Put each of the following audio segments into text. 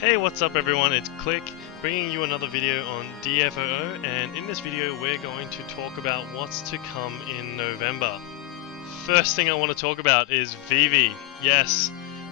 Hey, what's up everyone, it's Click, bringing you another video on DFFOO, and in this video we're going to talk about what's to come in November. First thing I want to talk about is Vivi. Yes,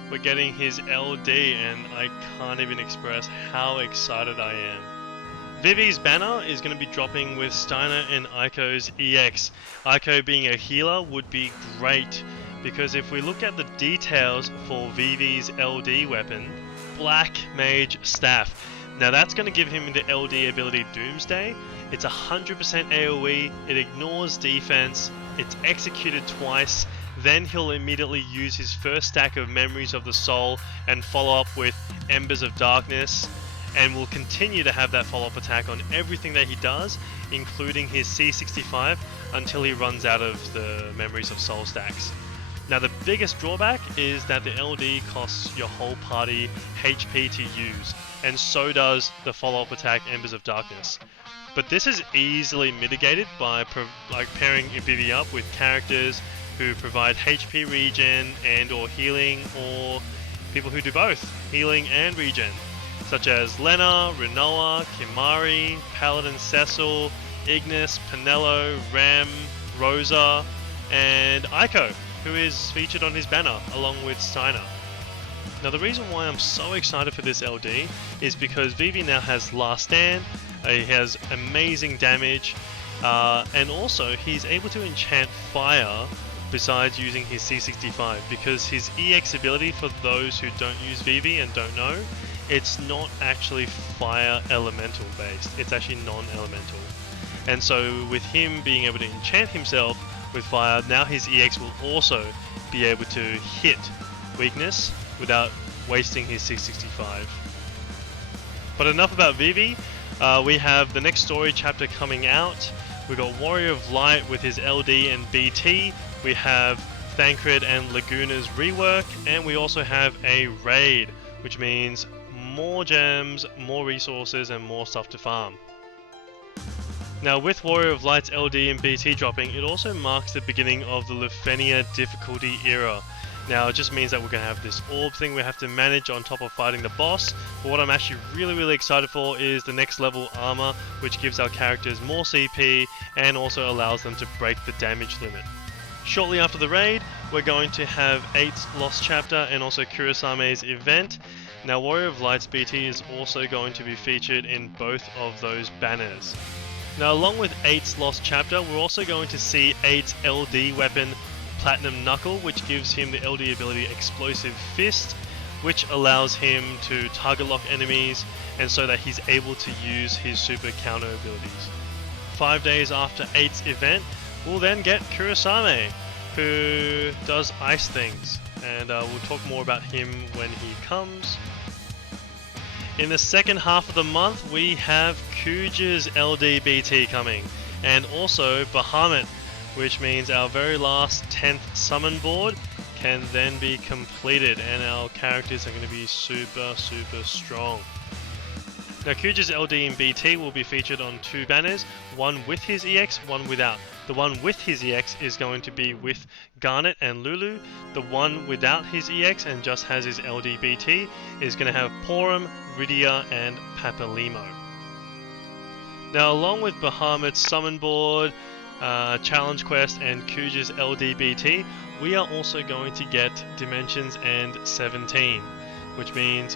we're getting his LD and I can't even express how excited I am. Vivi's banner is going to be dropping with Steiner and Aiko's EX. Aiko being a healer would be great, because if we look at the details for Vivi's LD weapon, Black Mage Staff. Now that's going to give him the LD ability Doomsday. It's 100% AoE, it ignores defense, it's executed twice, then he'll immediately use his first stack of Memories of the Soul and follow up with Embers of Darkness, and will continue to have that follow-up attack on everything that he does, including his C65, until he runs out of the Memories of Soul stacks. Now the biggest drawback is that the LD costs your whole party HP to use, and so does the follow-up attack Embers of Darkness. But this is easily mitigated by pairing Vivi up with characters who provide HP regen and or healing, or people who do both, healing and regen, such as Lena, Rinoa, Kimari, Paladin Cecil, Ignis, Penelo, Rem, Rosa, and Aiko, who is featured on his banner along with Steiner. Now the reason why I'm so excited for this LD is because Vivi now has Last Stand, he has amazing damage, and also he's able to enchant fire besides using his C65, because his EX ability, for those who don't use Vivi and don't know, it's not actually fire elemental based, it's actually non-elemental. And so with him being able to enchant himself with fire, now his EX will also be able to hit weakness without wasting his C65. But enough about Vivi. We have the next story chapter coming out. We got Warrior of Light with his LD and BT. We have Thancred and Laguna's rework, and we also have a raid, which means more gems, more resources, and more stuff to farm. Now with Warrior of Light's LD and BT dropping, it also marks the beginning of the Lufenia difficulty era. Now it just means that we're going to have this orb thing we have to manage on top of fighting the boss, but what I'm actually really excited for is the next level armor, which gives our characters more CP and also allows them to break the damage limit. Shortly after the raid, we're going to have 8's Lost Chapter and also Kurisame's event. Now Warrior of Light's BT is also going to be featured in both of those banners. Now along with 8's Lost Chapter, we're also going to see 8's LD weapon Platinum Knuckle, which gives him the LD ability Explosive Fist, which allows him to target lock enemies, and so that he's able to use his super counter abilities. 5 days after 8's event, we'll then get Kurisame, who does ice things, and we'll talk more about him when he comes. In the second half of the month, we have Kuja's LDBT coming, and also Bahamut, which means our very last 10th summon board can then be completed, and our characters are going to be super strong. Now Kuja's LD and BT will be featured on 2 banners, one with his EX, one without. The one with his EX is going to be with Garnet and Lulu. The one without his EX and just has his LDBT is going to have Porum, Rydia, and Papalimo. Now along with Bahamut's summon board, challenge quest, and Kuja's LDBT, we are also going to get Dimensions and 17, which means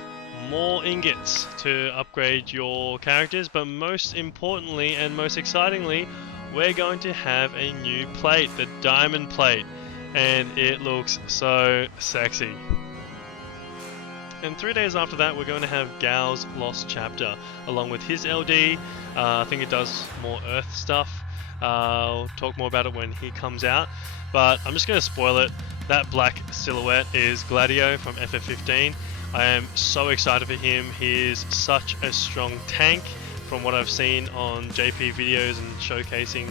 more ingots to upgrade your characters, but most importantly and most excitingly, we're going to have a new plate, the Diamond Plate, and it looks so sexy. And 3 days after that, we're going to have Gao's Lost Chapter, along with his LD. I think it does more Earth stuff. I'll talk more about it when he comes out, but I'm just going to spoil it. That black silhouette is Gladio from FF15. I am so excited for him. He is such a strong tank from what I've seen on JP videos and showcasing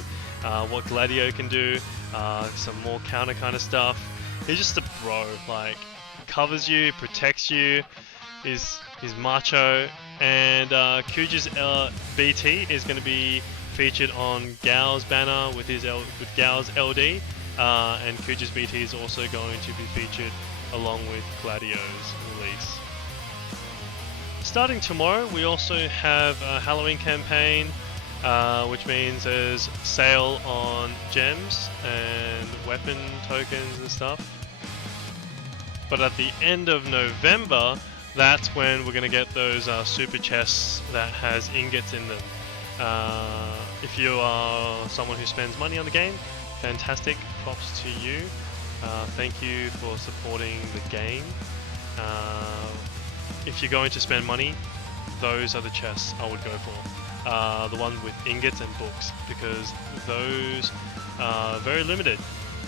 what Gladio can do, some more counter kind of stuff. He's just a bro, like, covers you, protects you, he's macho, and Kuja's BT is going to be featured on Gao's banner with Gao's LD, and Kuja's BT is also going to be featured along with Gladio's release. Starting tomorrow, we also have a Halloween campaign, which means there's sale on gems and weapon tokens and stuff. But at the end of November, that's when we're going to get those super chests that has ingots in them. If you are someone who spends money on the game, fantastic, props to you. Thank you for supporting the game. If you're going to spend money, those are the chests I would go for. The ones with ingots and books, because those are very limited.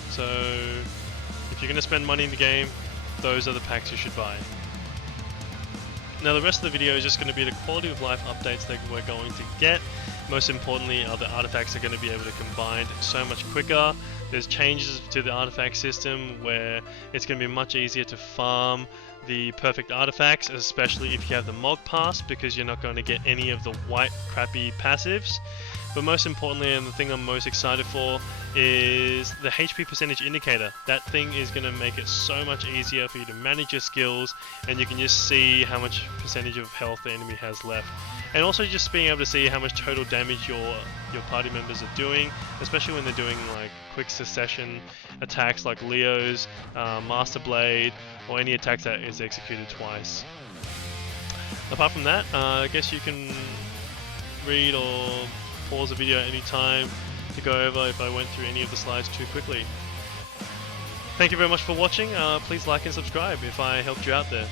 So if you're going to spend money in the game, those are the packs you should buy. Now the rest of the video is just going to be the quality of life updates that we're going to get. Most importantly, the artifacts are going to be able to combine so much quicker. There's changes to the artifact system where it's going to be much easier to farm the perfect artifacts, especially if you have the Mog Pass, because you're not going to get any of the white crappy passives. But most importantly, and the thing I'm most excited for, is the HP percentage indicator. That thing is going to make it so much easier for you to manage your skills, and you can just see how much percentage of health the enemy has left. And also just being able to see how much total damage your party members are doing, especially when they're doing like quick succession attacks like Leo's, Master Blade, or any attacks that is executed twice. Apart from that, I guess you can read or pause the video at any time to go over if I went through any of the slides too quickly. Thank you very much for watching. Please like and subscribe if I helped you out there.